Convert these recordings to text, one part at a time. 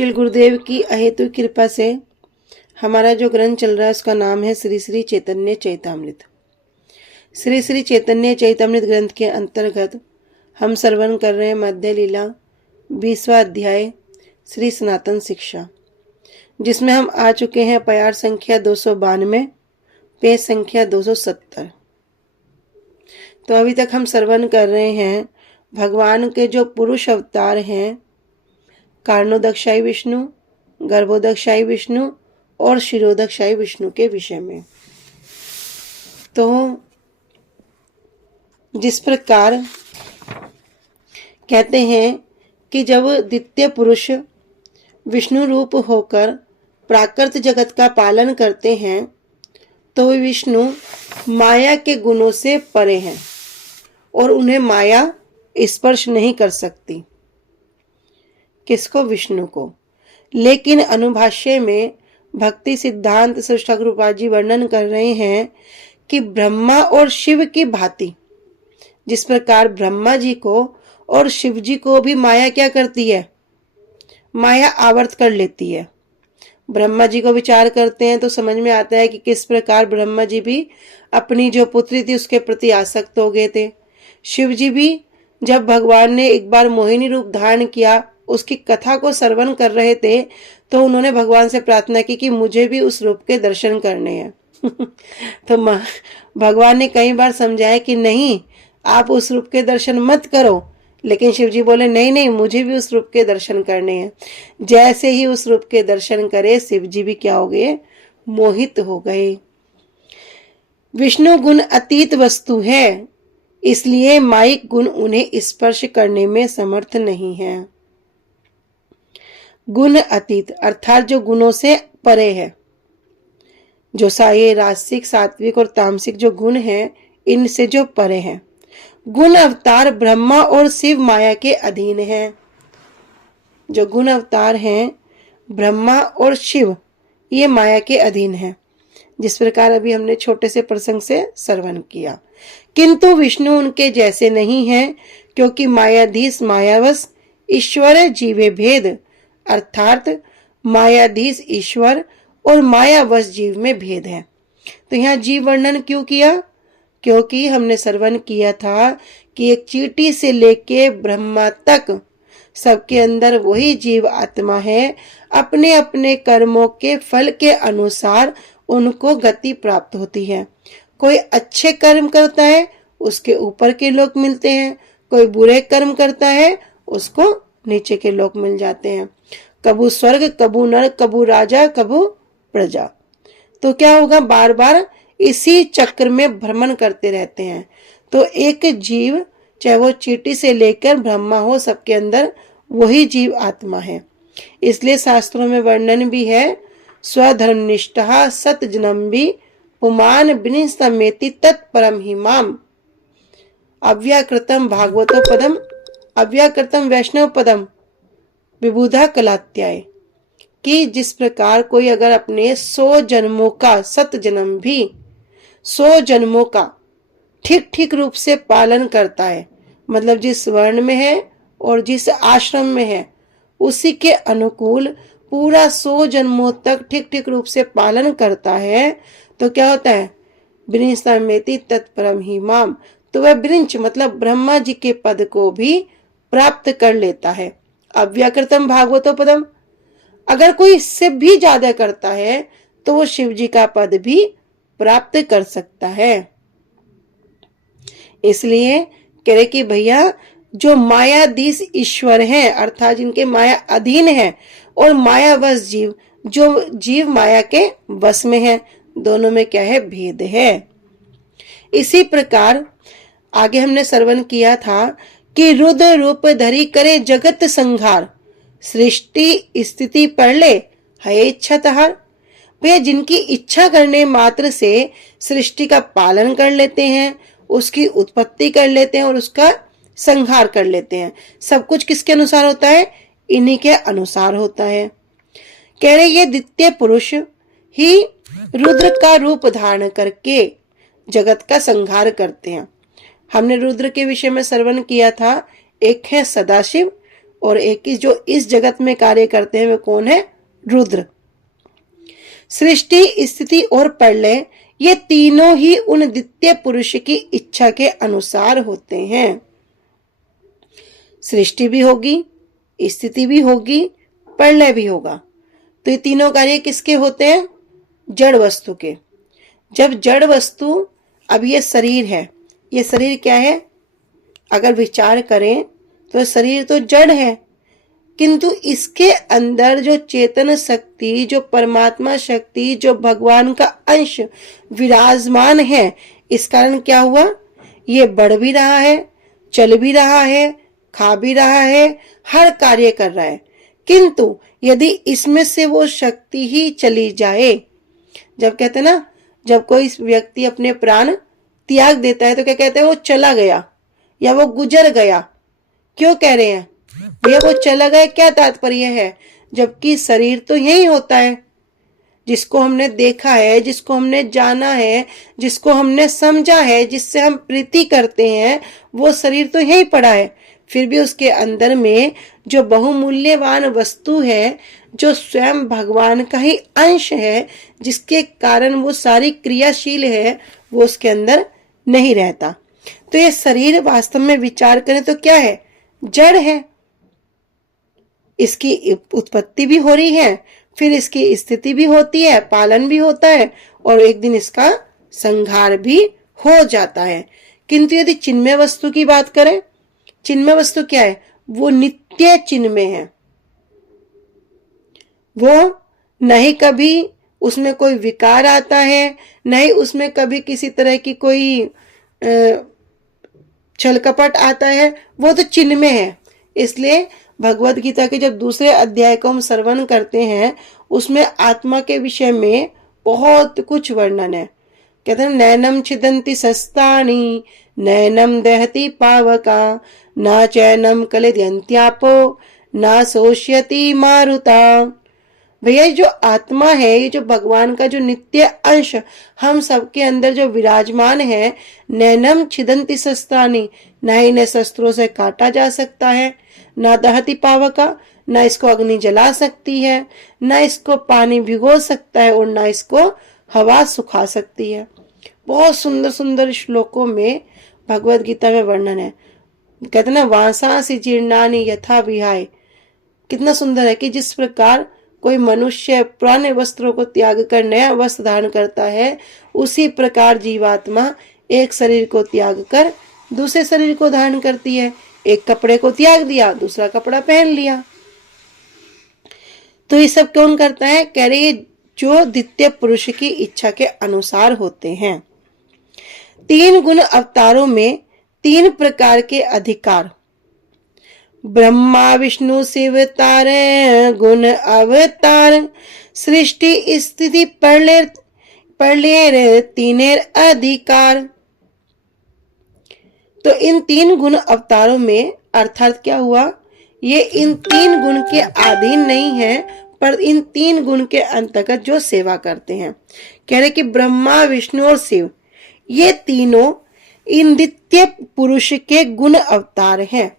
श्री गुरुदेव की अहेतु कृपा से हमारा जो ग्रंथ चल रहा है उसका नाम है श्री श्री चैतन्य चैतामृत। श्री श्री चैतन्य चैतामृत ग्रंथ के अंतर्गत हम श्रवण कर रहे हैं मध्य लीला 20वां अध्याय श्री सनातन शिक्षा, जिसमें हम आ चुके हैं प्यार संख्या 292, पेज संख्या 270। तो अभी तक हम श्रवण कर रहे हैं भगवान के जो पुरुष अवतार हैं, कारणोदकशायी विष्णु, गर्भोदकशायी विष्णु और शिरोदकशायी विष्णु के विषय में। तो जिस प्रकार कहते हैं कि जब द्वितीय पुरुष विष्णु रूप होकर प्राकृत जगत का पालन करते हैं तो विष्णु माया के गुणों से परे हैं और उन्हें माया स्पर्श नहीं कर सकती। किसको? विष्णु को। लेकिन अनुभाष्य में भक्ति सिद्धांत श्री ठाकुर रूपा जी वर्णन कर रहे हैं कि ब्रह्मा और शिव की भांति जिस प्रकार ब्रह्मा जी को और शिव जी को भी माया क्या करती है? माया आवर्त कर लेती है। ब्रह्मा जी को विचार करते हैं तो समझ में आता है कि किस प्रकार ब्रह्मा जी भी अपनी जो पुत्री थी उसके प्रति आसक्त हो गए थे। शिव जी भी जब भगवान ने एक बार मोहिनी रूप धारण किया, उसकी कथा को श्रवण कर रहे थे तो उन्होंने भगवान से प्रार्थना की कि मुझे भी उस रूप के दर्शन करने हैं। तो भगवान ने कई बार समझाया कि नहीं, आप उस रूप के दर्शन मत करो, लेकिन शिव जी बोले नहीं नहीं, मुझे भी उस रूप के दर्शन करने हैं। जैसे ही उस रूप के दर्शन करे, शिव जी भी क्या हो गए? मोहित हो गए। विष्णु गुण अतीत वस्तु है, इसलिए माइक गुण उन्हें स्पर्श करने में समर्थ नहीं है। गुण अतीत अर्थात जो गुणों से परे है, जो साये रासिक सात्विक और तामसिक जो गुण हैं, इनसे जो परे हैं। गुण अवतार ब्रह्मा और शिव माया के अधीन हैं। जो गुण अवतार हैं ब्रह्मा और शिव, ये माया के अधीन हैं, जिस प्रकार अभी हमने छोटे से प्रसंग से श्रवण किया। किंतु विष्णु उनके जैसे नहीं हैं, क्योंकि मायाधीश मायावश ईश्वर जीवे भेद, अर्थात मायाधीश ईश्वर और मायावश जीव में भेद है। तो यहाँ जीव वर्णन क्यों किया? क्योंकि हमने श्रवण किया था कि एक चींटी से लेके ब्रह्मा तक सबके अंदर वही जीव आत्मा है। अपने अपने कर्मों के फल के अनुसार उनको गति प्राप्त होती है। कोई अच्छे कर्म करता है उसके ऊपर के लोक मिलते हैं, कोई बुरे कर्म करता है उसको नीचे के लोक मिल जाते हैं। कबू स्वर्ग, कबू नरक, कबू राजा, कबू प्रजा। तो क्या होगा? बार बार इसी चक्र में भ्रमण करते रहते हैं। तो एक जीव, चाहे वो चींटी से लेकर ब्रह्मा हो, सबके अंदर वही जीव आत्मा है। इसलिए शास्त्रों में वर्णन भी है, स्वधर्मनिष्ठा सत जन्मी पुमान विनिस्तमेति तत्परम ही माम अव्याकृतम भागवतो पदम अव्याकृतम वैष्णव पदम विबुधा कलात्याय। कि जिस प्रकार कोई अगर अपने 100 जन्मों का, 7 जन्म भी 100 जन्मों का ठीक ठीक रूप से पालन करता है, मतलब जिस वर्ण में है और जिस आश्रम में है उसी के अनुकूल पूरा 100 जन्मों तक ठीक ठीक रूप से पालन करता है, तो क्या होता है? ब्रिंचमेति तत्परम ही माम। तो वह ब्रिंच मतलब ब्रह्मा जी के पद को भी प्राप्त कर लेता है। अव्याकृतम भागवतो पदम, अगर कोई इससे भी ज्यादा करता है तो वो शिव जी का पद भी प्राप्त कर सकता है। इसलिए कह रहे कि भैया जो मायाधीश ईश्वर हैं, अर्थात जिनके माया अधीन है, और मायावश जीव, जो जीव माया के वश में है, दोनों में क्या है? भेद है। इसी प्रकार आगे हमने श्रवण किया था कि रुद्र रूप धरी करे जगत संहार, सृष्टि स्थिति पर ले है इच्छा तहार। वे जिनकी इच्छा करने मात्र से सृष्टि का पालन कर लेते हैं, उसकी उत्पत्ति कर लेते हैं और उसका संहार कर लेते हैं। सब कुछ किसके अनुसार होता है? इन्हीं के अनुसार होता है। कह रहे ये द्वितीय पुरुष ही रुद्र का रूप धारण करके जगत का संहार करते हैं। हमने रुद्र के विषय में श्रवण किया था। एक है सदाशिव और एक ही जो इस जगत में कार्य करते हैं वे कौन है? रुद्र। सृष्टि, स्थिति और प्रलय ये तीनों ही उन द्वितीय पुरुष की इच्छा के अनुसार होते हैं। सृष्टि भी होगी, स्थिति भी होगी, प्रलय भी होगा। तो ये तीनों कार्य किसके होते हैं? जड़ वस्तु के। जब जड़ वस्तु, अब ये शरीर है, ये शरीर क्या है? अगर विचार करें तो शरीर तो जड़ है, किंतु इसके अंदर जो चेतन शक्ति, जो परमात्मा शक्ति, जो भगवान का अंश विराजमान है, इस कारण क्या हुआ? ये बढ़ भी रहा है, चल भी रहा है, खा भी रहा है, हर कार्य कर रहा है। किंतु यदि इसमें से वो शक्ति ही चली जाए, जब कहते हैं ना, जब कोई व्यक्ति अपने प्राण त्याग देता है तो क्या कहते हैं? वो चला गया या वो गुजर गया। क्यों कह रहे हैं भैया वो चला गया? क्या तात्पर्य है? जबकि शरीर तो यही होता है, जिसको हमने देखा है, जिसको हमने जाना है, जिसको हमने समझा है, जिससे हम प्रीति करते हैं, वो शरीर तो यही पड़ा है। फिर भी उसके अंदर में जो बहुमूल्यवान वस्तु है, जो स्वयं भगवान का ही अंश है, जिसके कारण वो सारी क्रियाशील है, वो उसके अंदर नहीं रहता। तो ये शरीर वास्तव में विचार करें तो क्या है? जड़ है। इसकी उत्पत्ति भी हो रही है, फिर इसकी स्थिति भी होती है, पालन भी होता है, और एक दिन इसका संहार भी हो जाता है। किंतु यदि चिन्मय वस्तु की बात करें, चिन्मय वस्तु क्या है? वो नित्य चिन्मय है। वो नहीं कभी उसमें कोई विकार आता है, नहीं उसमें कभी किसी तरह की कोई छल कपट आता है, वो तो चिन्मय है। इसलिए भगवत गीता के जब दूसरे अध्याय को हम श्रवण करते हैं, उसमें आत्मा के विषय में बहुत कुछ वर्णन है। कहते हैं नैनम छिदन्ति शस्त्राणि, नैनम दहति पावका, न चैनम कलिदन्त्यापो, न शोष्यति मारुता। भैया जो आत्मा है, ये जो भगवान का जो नित्य अंश हम सबके अंदर जो विराजमान है, नैनम छिदन्ति शस्त्राणि, न इन्हें शस्त्रों से काटा जा सकता है, न दहति पावका, न इसको अग्नि जला सकती है, न इसको पानी भिगो सकता है, और न इसको हवा सुखा सकती है। बहुत सुंदर सुंदर श्लोकों में भगवत गीता में वर्णन है। कहते ना वासांसि जीर्णानि यथा विहाय। कितना सुंदर है कि जिस प्रकार कोई मनुष्य पुराने वस्त्रों को त्याग कर नया वस्त्र धारण करता है, उसी प्रकार जीवात्मा एक शरीर को त्याग कर दूसरे शरीर को धारण करती है। एक कपड़े को त्याग दिया, दूसरा कपड़ा पहन लिया। तो ये सब कौन करता है? कह रहे जो द्वितीय पुरुष की इच्छा के अनुसार होते हैं। 3 गुण अवतारों में 3 प्रकार के अधिकार, ब्रह्मा विष्णु शिव तारे गुण अवतार, सृष्टि स्थिति प्रलय तीनेर अधिकार। तो इन 3 गुण अवतारों में अर्थात क्या हुआ? ये इन 3 गुण के अधीन नहीं है, पर इन 3 गुण के अंतर्गत जो सेवा करते हैं। कह रहे कि ब्रह्मा विष्णु और शिव ये तीनों इन द्वितीय पुरुष के गुण अवतार हैं।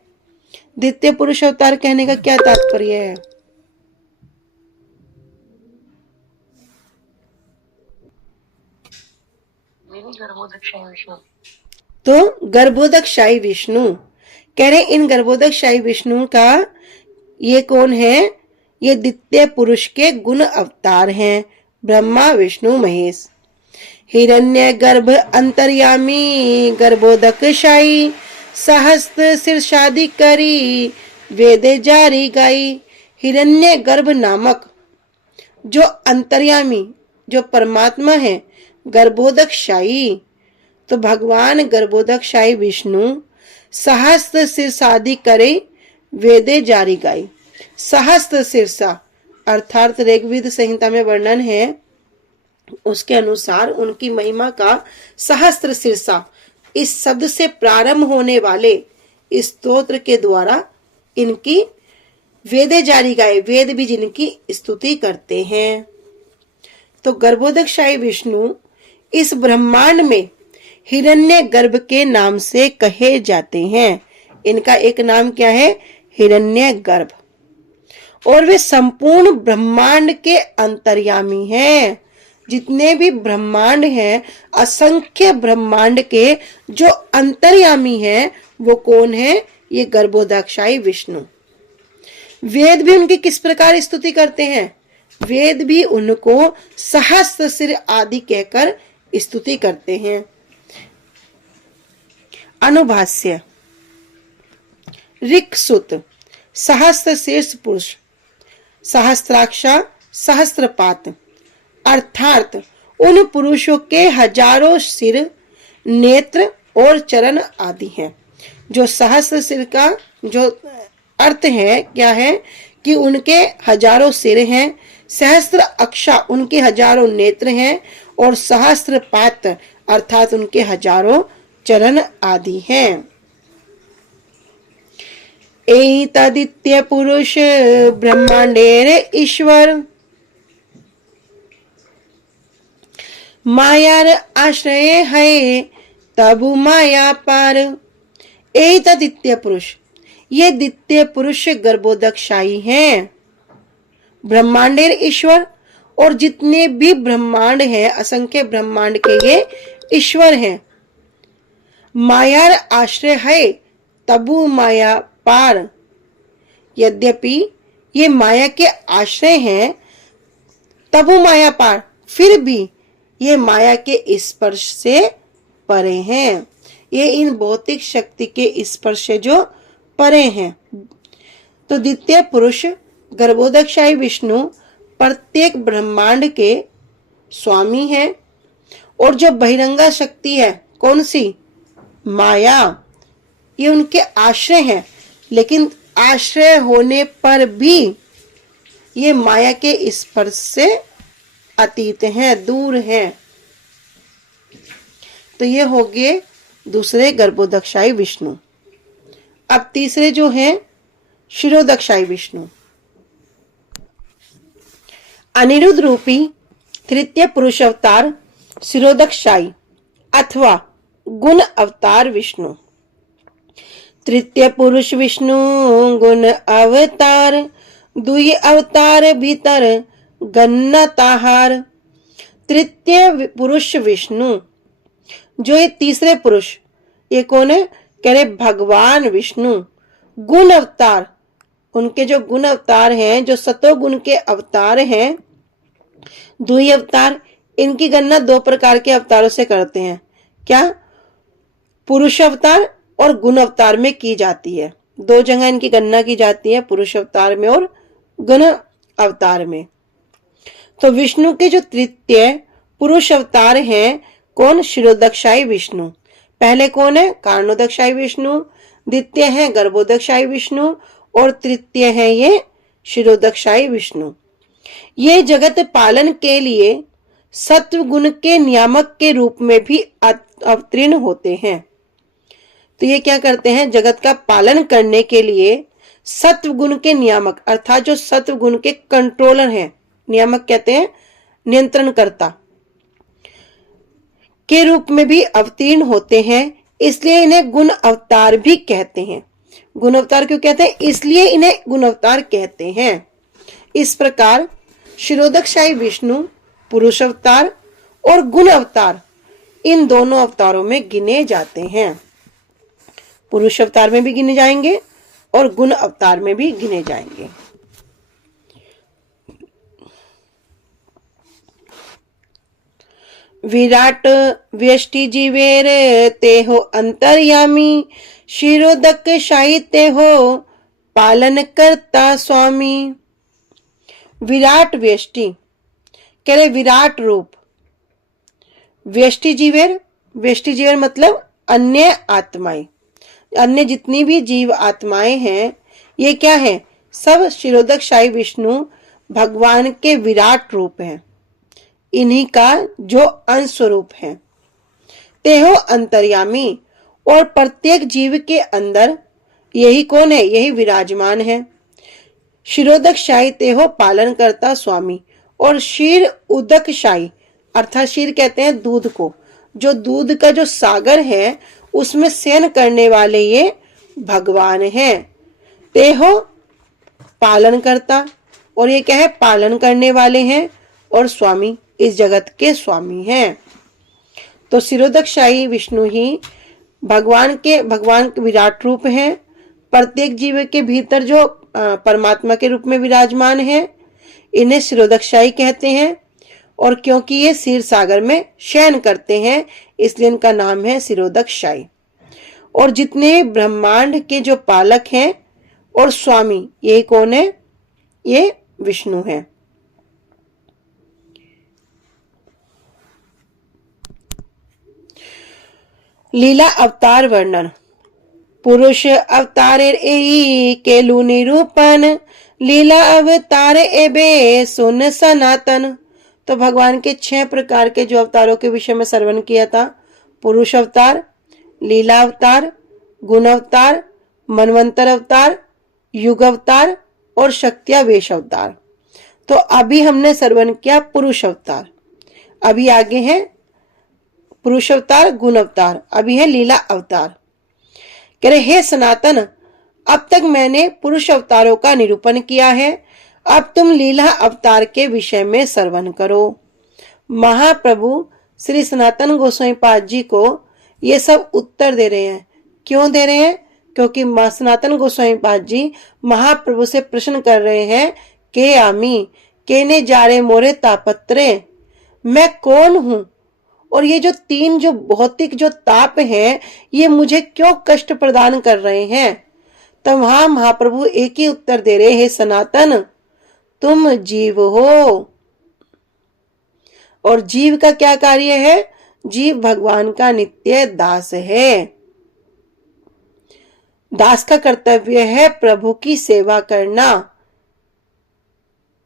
द्वितीय पुरुष अवतार कहने का क्या तात्पर्य है? तो गर्भोदकशाही विष्णु कह रहे इन गर्भोदकशाही विष्णु का ये कौन है? ये द्वितीय पुरुष के गुण अवतार हैं, ब्रह्मा विष्णु महेश। हिरण्य गर्भ अंतर्यामी गर्भोदकशाही, सहस्त्र शीर्षादि करी वेदे जारी गाई। हिरण्य गर्भ नामक जो अंतर्यामी जो परमात्मा है, गर्भोदकशाही, तो भगवान गर्भोदकशाही विष्णु सहस्त्र शीर्षादि करे वेदे जारी गाई। सहस्त्र शीर्षा अर्थात ऋग्वेद संहिता में वर्णन है, उसके अनुसार उनकी महिमा का सहस्त्र शीर्षा इस शब्द से प्रारंभ होने वाले स्तोत्र के द्वारा इनकी वेदे जारी गाए, वेद भी जिनकी स्तुति करते हैं। तो गर्भोदकशाही विष्णु इस ब्रह्मांड में हिरण्य गर्भ के नाम से कहे जाते हैं। इनका एक नाम क्या है? हिरण्यगर्भ, और वे संपूर्ण ब्रह्मांड के अंतर्यामी हैं। जितने भी ब्रह्मांड हैं, असंख्य ब्रह्मांड के जो अंतर्यामी हैं, वो कौन है? ये गर्भोदकशायी विष्णु। वेद भी उनकी किस प्रकार स्तुति करते हैं? वेद भी उनको सहस्त्र सिर आदि कहकर स्तुति करते हैं। अनुभाष्य। ऋक् सुत सहस्त्र शीर्ष पुरुष, सहस्त्राक्षा सहस्त्रपात, अर्थात उन पुरुषों के हजारों सिर, नेत्र और चरण आदि हैं। जो सहस्त्र सिर का जो अर्थ है क्या है कि उनके हजारों सिर हैं, सहस्त्र अक्षा उनके हजारों नेत्र हैं, और सहस्त्र पात अर्थात उनके हजारों चरण आदि हैं। एतदित्य पुरुष ब्रह्मांडेर ईश्वर मायार आश्रय है तबु माया पार। एतदित्य पुरुष, ये द्वितीय पुरुष गर्भोदकशायी हैं। ब्रह्मांडेर ईश्वर, और जितने भी ब्रह्मांड हैं, असंख्य ब्रह्मांड के ये ईश्वर हैं। मायार आश्रय है तबु माया पार, यद्यपि ये माया के आश्रय हैं, तबु माया पार, फिर भी ये माया के स्पर्श से परे हैं। ये इन भौतिक शक्ति के स्पर्श से जो परे हैं। तो द्वितीय पुरुष गर्भोदकशायी विष्णु प्रत्येक ब्रह्मांड के स्वामी हैं, और जो बहिरंगा शक्ति है कौन सी? माया, ये उनके आश्रय हैं। लेकिन आश्रय होने पर भी ये माया के स्पर्श से अतीत हैं, दूर हैं। तो ये हो गए दूसरे गर्भोदकशायी विष्णु। अब तीसरे जो हैं शिरोदकशायी विष्णु। अनिरुद्ध रूपी तृतीय पुरुष अवतार शिरोदकशायी अथवा गुण अवतार विष्णु। तृतीय पुरुष विष्णु गुण अवतार, दुई अवतार भीतर गन्नताहार। तृतीय पुरुष विष्णु, जो ये तीसरे पुरुष, ये कौन है? कह रहे भगवान विष्णु। गुण अवतार, उनके जो गुण अवतार हैं, जो सतो गुण के अवतार हैं। दुई अवतार, इनकी गणना दो प्रकार के अवतारों से करते हैं। क्या? पुरुष अवतार और गुण अवतार में की जाती है। दो जगह इनकी गणना की जाती है, पुरुष अवतार में और गुण अवतार में। तो विष्णु के जो तृतीय पुरुष अवतार हैं कौन? शिरोदकशायी विष्णु। पहले कौन है? कारणोदकशायी विष्णु, द्वितीय है गर्भोदकशायी विष्णु, और तृतीय है ये शिरोदकशायी विष्णु। ये जगत पालन के लिए सत्व गुण के नियामक के रूप में भी अवतीर्ण होते हैं। तो ये क्या करते हैं? जगत का पालन करने के लिए सत्व गुण के नियामक, अर्थात जो सत्व गुण के कंट्रोलर हैं, नियामक कहते हैं नियंत्रणकर्ता, के रूप में भी अवतीर्ण होते हैं। इसलिए इन्हें गुण अवतार भी कहते हैं। गुण अवतार क्यों कहते हैं? इसलिए इन्हें गुण अवतार कहते हैं। इस प्रकार शिरोदकशायी विष्णु पुरुष अवतार और गुण अवतार, इन दोनों अवतारों में गिने जाते हैं। पुरुष अवतार में भी गिने जाएंगे और गुण अवतार में भी गिने जाएंगे। विराट व्यष्टि जीवेर ते हो अंतर्यामी, शिरोदक शाही ते हो पालन करता स्वामी। विराट व्यष्टि कह रहे विराट रूप। व्यष्टि जीवेर, व्यष्टि जीवेर मतलब अन्य आत्माएं, अन्य जितनी भी जीव आत्माएं हैं, ये क्या है? सब शिरोदकशायी विष्णु भगवान के विराट रूप हैं। इन्हीं का जो अंश स्वरूप है। ते हो अंतर्यामी, और प्रत्येक जीव के अंदर यही कौन है? यही विराजमान है। शिरोदकशायी ते हो पालन करता स्वामी, और शीर उदकशायी अर्थात शीर कहते हैं दूध को, जो दूध का जो सागर है उसमें शयन करने वाले ये भगवान हैं। ते हो पालन करता, और ये क्या है, पालन करने वाले हैं, और स्वामी, इस जगत के स्वामी हैं। तो शिरोदकशाही विष्णु ही भगवान विराट रूप हैं, प्रत्येक जीव के भीतर जो परमात्मा के रूप में विराजमान है, इन्हें शिरोदकशाही कहते हैं। और क्योंकि ये क्षीर सागर में शयन करते हैं, इसलिए इनका नाम है शिरोदकशाही। और जितने ब्रह्मांड के जो पालक हैं और स्वामी, ये कौन है, ये विष्णु है। लीला अवतार वर्णन। पुरुष अवतारेर एई केलु निरूपण, लीला अवतार एबे सुन सनातन। तो भगवान के 6 प्रकार के जो अवतारों के विषय में श्रवण किया था, पुरुष अवतार, लीला अवतार, गुण अवतार, मनवंतर अवतार, युग अवतार और शक्त्यावेश अवतार। तो अभी हमने श्रवण किया पुरुष अवतार, अभी आगे है पुरुष अवतार, गुण अवतार, अभी है लीला अवतार। कह रहे हे सनातन, अब तक मैंने पुरुष अवतारों का निरूपण किया है, अब तुम लीला अवतार के विषय में श्रवण करो। महाप्रभु श्री सनातन गोस्वामी पाद जी को ये सब उत्तर दे रहे हैं। क्यों दे रहे हैं? क्योंकि सनातन गोस्वामी पाद जी महाप्रभु से प्रश्न कर रहे हैं, के आमी केने जारे मोरे तापत्रे, मैं कौन हूं, और ये जो 3 जो भौतिक जो ताप है, ये मुझे क्यों कष्ट प्रदान कर रहे हैं। तब वहां महाप्रभु एक ही उत्तर दे रहे हैं, सनातन तुम जीव हो, और जीव का क्या कार्य है, जीव भगवान का नित्य दास है। दास का कर्तव्य है प्रभु की सेवा करना।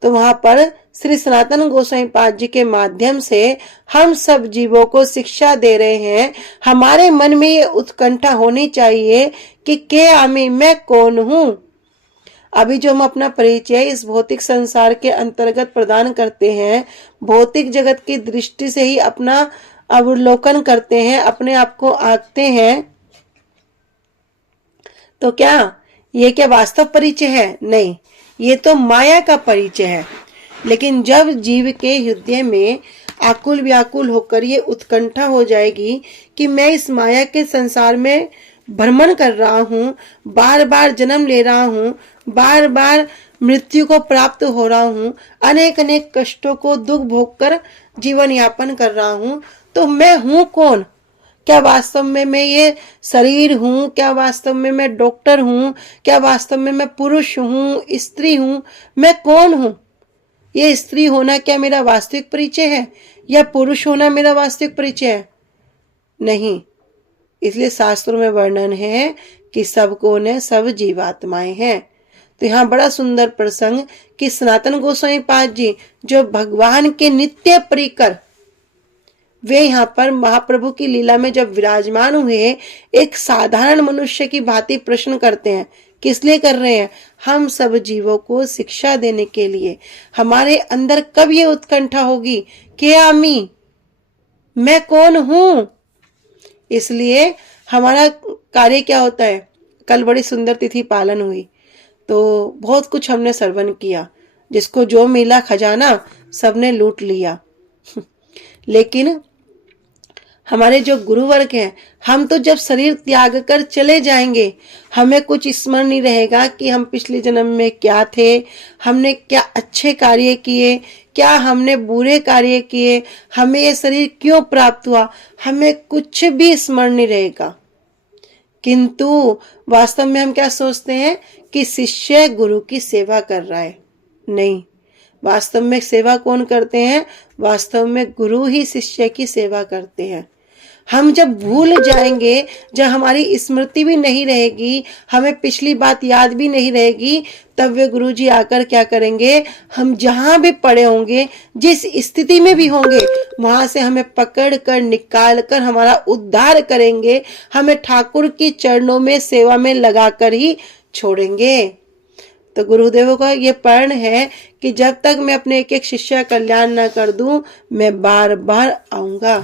तो वहां पर श्री सनातन गोस्वामी पाद जी के माध्यम से हम सब जीवों को शिक्षा दे रहे हैं। हमारे मन में ये उत्कंठा होनी चाहिए कि के आमी, मैं कौन हूं। अभी जो हम अपना परिचय इस भौतिक संसार के अंतर्गत प्रदान करते हैं, भौतिक जगत की दृष्टि से ही अपना अवलोकन करते हैं, अपने आप को आंकते हैं, तो क्या ये क्या वास्तव परिचय है? नहीं, ये तो माया का परिचय है। लेकिन जब जीव के हृदय में आकुल व्याकुल होकर ये उत्कंठा हो जाएगी कि मैं इस माया के संसार में भ्रमण कर रहा हूँ, बार बार जन्म ले रहा हूँ, बार बार मृत्यु को प्राप्त हो रहा हूँ, अनेक अनेक कष्टों को दुख भोग कर जीवन यापन कर रहा हूँ, तो मैं हूँ कौन? क्या वास्तव में मैं ये शरीर हूँ? क्या वास्तव में मैं डॉक्टर हूँ? क्या वास्तव में मैं पुरुष हूँ, स्त्री हूँ? मैं कौन हूँ? ये स्त्री होना क्या मेरा वास्तविक परिचय है, या पुरुष होना मेरा वास्तविक परिचय है? नहीं। इसलिए शास्त्रों में वर्णन है कि सब कौन है, सब जीवात्माएं हैं। तो यहाँ बड़ा सुंदर प्रसंग कि सनातन गोस्वामी पाद जी जो भगवान के नित्य परिकर, वे यहाँ पर महाप्रभु की लीला में जब विराजमान हुए, एक साधारण मनुष्य की भांति प्रश्न करते हैं। किस लिए कर रहे हैं? हम सब जीवों को शिक्षा देने के लिए। हमारे अंदर कब ये उत्कंठा होगी कि आमी, मैं कौन हूं? इसलिए हमारा कार्य क्या होता है। कल बड़ी सुंदर तिथि पालन हुई, तो बहुत कुछ हमने श्रवण किया, जिसको जो मिला खजाना सबने लूट लिया। लेकिन हमारे जो गुरुवर्ग हैं, हम तो जब शरीर त्याग कर चले जाएंगे, हमें कुछ स्मरण नहीं रहेगा कि हम पिछले जन्म में क्या थे, हमने क्या अच्छे कार्य किए, क्या हमने बुरे कार्य किए, हमें ये शरीर क्यों प्राप्त हुआ, हमें कुछ भी स्मरण नहीं रहेगा। किंतु वास्तव में हम क्या सोचते हैं कि शिष्य गुरु की सेवा कर रहा है। नहीं, वास्तव में सेवा कौन करते हैं? वास्तव में गुरु ही शिष्य की सेवा करते हैं। हम जब भूल जाएंगे, जब हमारी स्मृति भी नहीं रहेगी, हमें पिछली बात याद भी नहीं रहेगी, तब वे गुरु जी आकर क्या करेंगे, हम जहां भी पड़े होंगे, जिस स्थिति में भी होंगे, वहां से हमें पकड़ कर निकाल कर हमारा उद्धार करेंगे, हमें ठाकुर की चरणों में सेवा में लगाकर ही छोड़ेंगे। तो गुरुदेवों का ये प्रण है कि जब तक मैं अपने एक एक शिष्य का कल्याण न कर दूं, मैं बार बार आऊंगा।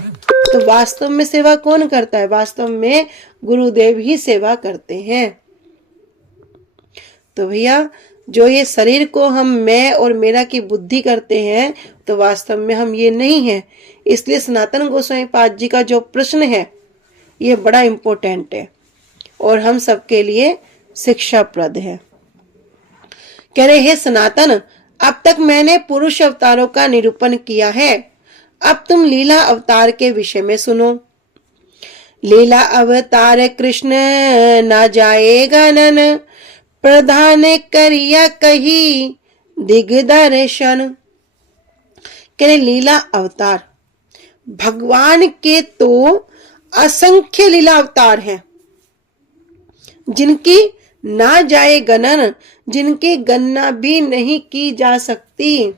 तो वास्तव में सेवा कौन करता है? वास्तव में गुरुदेव ही सेवा करते हैं। तो भैया जो ये शरीर को हम मैं और मेरा की बुद्धि करते हैं तो वास्तव में हम ये नहीं है। इसलिए सनातन गोस्वामी पाद जी का जो प्रश्न है ये बड़ा इंपॉर्टेंट है और हम सबके लिए शिक्षाप्रद है। कह रहे हे सनातन, अब तक मैंने पुरुष अवतारों का निरूपण किया है, अब तुम लीला अवतार के विषय में सुनो। लीला अवतार कृष्ण ना जाएगा नन, प्रधान करिया कही दिग्दर्शन। कह लीला अवतार, भगवान के तो असंख्य लीला अवतार हैं जिनकी ना जाए गणन, जिनकी गणना भी नहीं की जा सकती।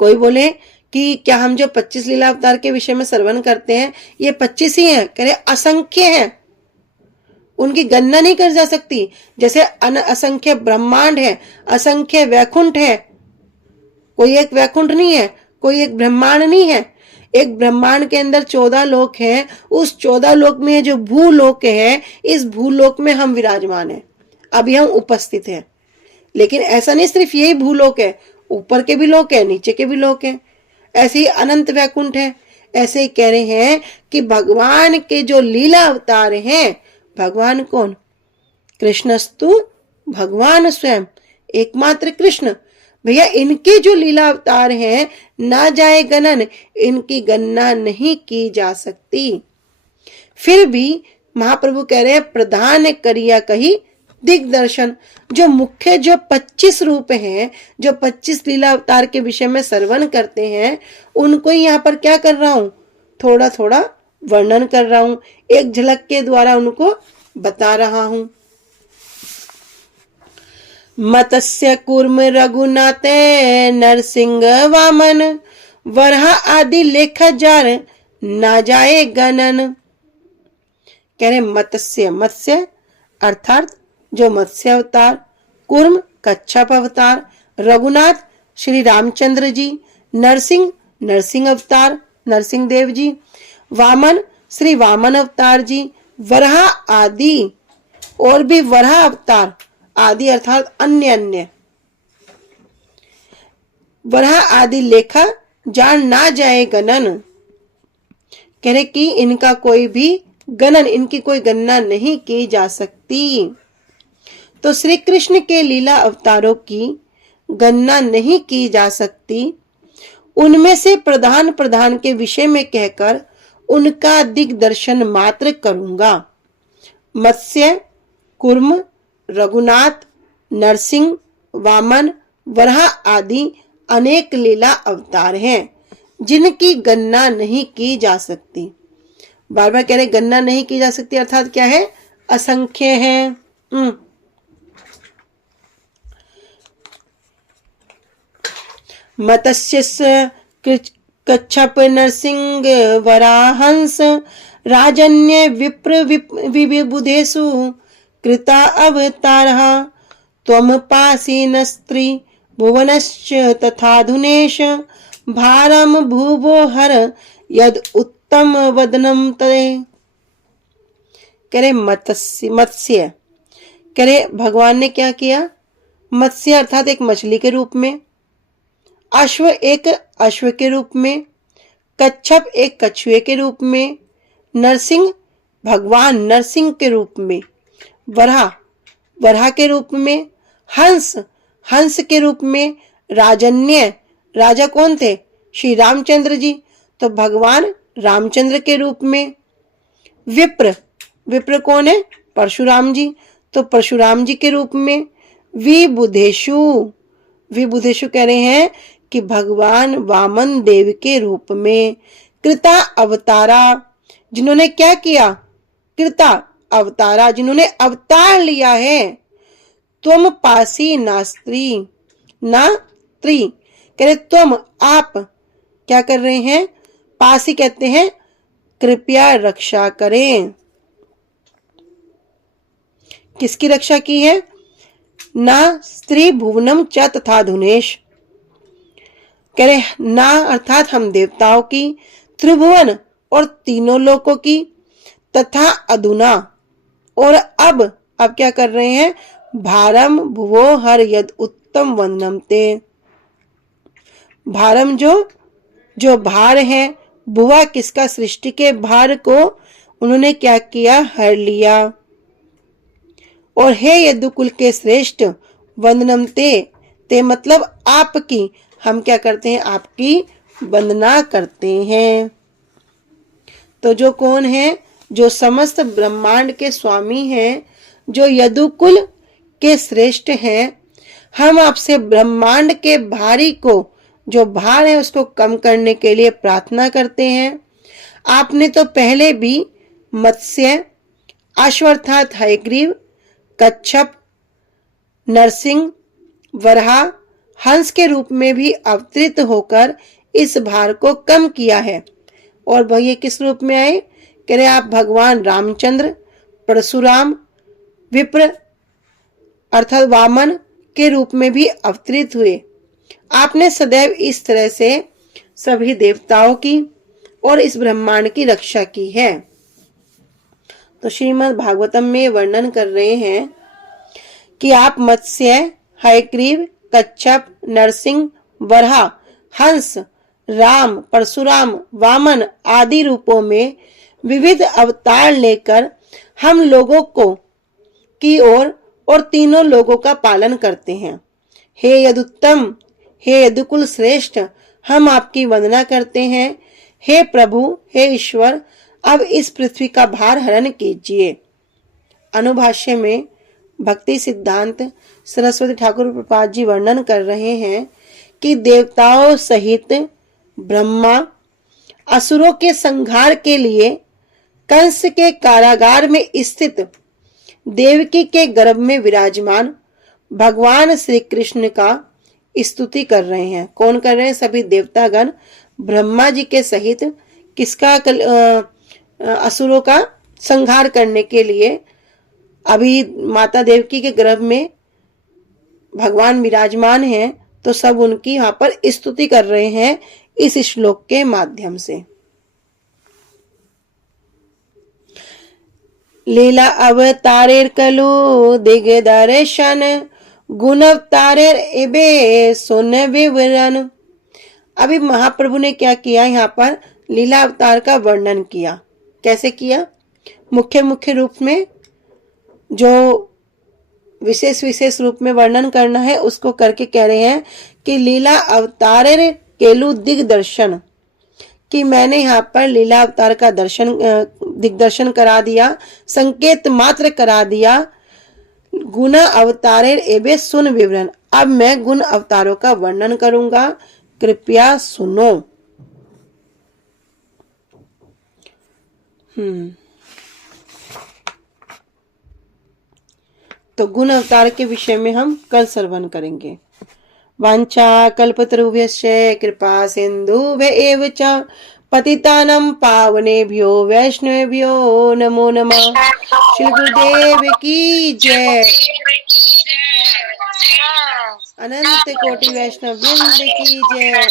कोई बोले कि क्या हम जो 25 लीला अवतार के विषय में श्रवण करते हैं ये 25 ही हैं? कह रहे असंख्य हैं, उनकी गणना नहीं कर जा सकती। जैसे असंख्य ब्रह्मांड है, असंख्य वैकुंठ है, कोई एक वैकुंठ नहीं है, कोई एक ब्रह्मांड नहीं है। एक ब्रह्मांड के अंदर 14 लोक हैं, उस 14 लोक में जो भूलोक है, इस भूलोक में हम विराजमान हैं, अभी हम उपस्थित हैं। लेकिन ऐसा नहीं सिर्फ यही भूलोक है, ऊपर के भी लोक है, नीचे के भी लोक है, ऐसे ही अनंत वैकुंठ है। ऐसे ही कह रहे हैं कि भगवान के जो लीला अवतार हैं, भगवान कौन? कृष्णस्तु भगवान स्वयं, एकमात्र कृष्ण। भैया इनके जो लीला अवतार हैं ना जाए गणन, इनकी गणना नहीं की जा सकती। फिर भी महाप्रभु कह रहे हैं प्रधान करिया कही दिग्दर्शन। जो मुख्य जो 25 रूप हैं, जो 25 लीला अवतार के विषय में श्रवण करते हैं, उनको ही यहाँ पर क्या कर रहा हूं, थोड़ा थोड़ा वर्णन कर रहा हूं, एक झलक के द्वारा उनको बता रहा हूं। मत्स्य कूर्म रघुनाथ नरसिंह वामन, वराह आदि लेखा जार ना जाए गणन। कह रहे मत्स्य, मत्स्य अर्थात जो मत्स्य अवतार, कूर्म कच्छप अवतार, रघुनाथ श्री रामचंद्र जी, नरसिंह नरसिंह अवतार नरसिंह देव जी, वामन श्री वामन अवतार जी, वराह आदि और भी वराह अवतार, आदि अर्थात अन्य अन्य, वराह आदि लेखा जान ना जाए गणन। कह रहे कि इनका कोई भी गणन, इनकी कोई गणना नहीं की जा सकती। तो श्री कृष्ण के लीला अवतारों की गणना नहीं की जा सकती। उनमें से प्रधान प्रधान के विषय में कहकर उनका दिग्दर्शन मात्र करूंगा। मत्स्य, कूर्म, रघुनाथ, नरसिंह, वामन, वराह आदि अनेक लीला अवतार हैं जिनकी गणना नहीं की जा सकती। बार बार कह रहे गणना नहीं की जा सकती अर्थात क्या है, असंख्य है। मत्स्य कच्छप नरसिंह वराहंस, राजन्य विप्र विबुधेषु कृता अवतारः, त्वं पासीन स्त्री भुवनश्च तथाधुनेश, भारम भुवो हर यद उत्तम वदनम तरे। कह रहे मत्स्य, कह रहे भगवान ने क्या किया, मत्स्य अर्थात एक मछली के रूप में, अश्व एक अश्व के रूप में, कच्छप एक कछुए के रूप में, नरसिंह भगवान नरसिंह के रूप में, वराह वराह के रूप में, हंस हंस के रूप में, राजन्य राजा कौन थे, श्री रामचंद्र जी, तो भगवान रामचंद्र के रूप में, विप्र विप्र कौन है, परशुराम जी, तो परशुराम जी के रूप में, विबुधेषु विबुधेषु कह रहे हैं कि भगवान वामन देव के रूप में, कृता अवतारा जिन्होंने क्या किया, कृता अवतारा जिन्होंने अवतार लिया है, तुम पासी नास्त्री ना त्री, कह रहे तुम आप क्या कर रहे हैं, पासी कहते हैं कृपया रक्षा करें। किसकी रक्षा की है, ना स्त्री भुवनम च तथा धुनेश, कह रहे ना अर्थात हम देवताओं की, त्रिभुवन और तीनों लोकों की, तथा अधुना और अब क्या कर रहे हैं, भारम भुवो हर यद उत्तम वंदनम ते। भारम जो भार है, भुवा किसका, सृष्टि के भार को उन्होंने क्या किया, हर लिया। और हे यदुकुल के श्रेष्ठ, वंदनम ते मतलब आपकी, हम क्या करते हैं, आपकी वंदना करते हैं। तो जो कौन है, जो समस्त ब्रह्मांड के स्वामी हैं, जो यदुकुल के श्रेष्ठ हैं, हम आपसे ब्रह्मांड के भारी को, जो भार है उसको कम करने के लिए प्रार्थना करते हैं। आपने तो पहले भी मत्स्य, अश्वत्थात हयग्रीव, कच्छप, नरसिंह, वराह, हंस के रूप में भी अवतरित होकर इस भार को कम किया है। और वह ये किस रूप में आए, कह रहे आप भगवान रामचंद्र, परशुराम, विप्र अर्थात वामन के रूप में भी अवतरित हुए। आपने सदैव इस तरह से सभी देवताओं की और इस ब्रह्मांड की रक्षा की है। तो श्रीमद् भागवतम में वर्णन कर रहे हैं कि आप मत्स्य, हयग्रीव, कच्छप, नरसिंह, वराह, हंस, राम, परशुराम, वामन आदि रूपों में विविध अवतार लेकर हम लोगों को की ओर और तीनों लोगों का पालन करते हैं। हे यदुत्तम, हे यदुकुल श्रेष्ठ, हम आपकी वंदना करते हैं। हे प्रभु, हे ईश्वर, अब इस पृथ्वी का भार हरण कीजिए। अनुभाष्य में भक्ति सिद्धांत सरस्वती ठाकुर प्रपाद जी वर्णन कर रहे हैं कि देवताओं सहित ब्रह्मा असुरों के संहार के लिए कंस के कारागार में स्थित देवकी के गर्भ में विराजमान भगवान श्री कृष्ण का स्तुति कर रहे हैं। कौन कर रहे हैं, सभी देवतागण ब्रह्मा जी के सहित किसका, असुरों का संहार करने के लिए अभी माता देवकी के गर्भ में भगवान विराजमान हैं, तो सब उनकी यहाँ पर स्तुति कर रहे हैं इस श्लोक के माध्यम से। लीला अवतारेर कलु दिग्दर्शन, गुण अवतारेर एबे सुन विवरण। अभी महाप्रभु ने क्या किया, यहाँ पर लीला अवतार का वर्णन किया। कैसे किया, मुख्य मुख्य रूप में, जो विशेष विशेष रूप में वर्णन करना है उसको करके कह रहे हैं कि लीला अवतारेर केलु दिग्दर्शन, कि मैंने यहाँ पर लीला अवतार का दिग्दर्शन करा दिया, संकेत मात्र करा दिया। गुण अवतारेर एबे सुन विवरण, अब मैं गुण अवतारों का वर्णन करूंगा, कृपया सुनो। तो गुण अवतार के विषय में हम कल श्रवण करेंगे। वांछा कल्पतरुभ्यश्च कृपा सिन्धुभ्य एव च पतितानं पावनेभ्यो वैष्णवेभ्यो नमो नमः। श्री गुरुदेव की जय। अनंत कोटि वैष्णव वृंद की जय।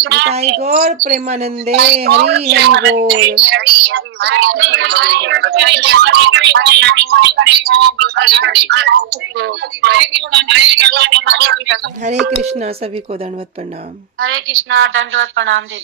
निताई गौर प्रेमानंदे हरि हरि बोल। हरे कृष्णा, सभी को दंडवत प्रणाम। हरे कृष्णा, दंडवत प्रणाम दीदी।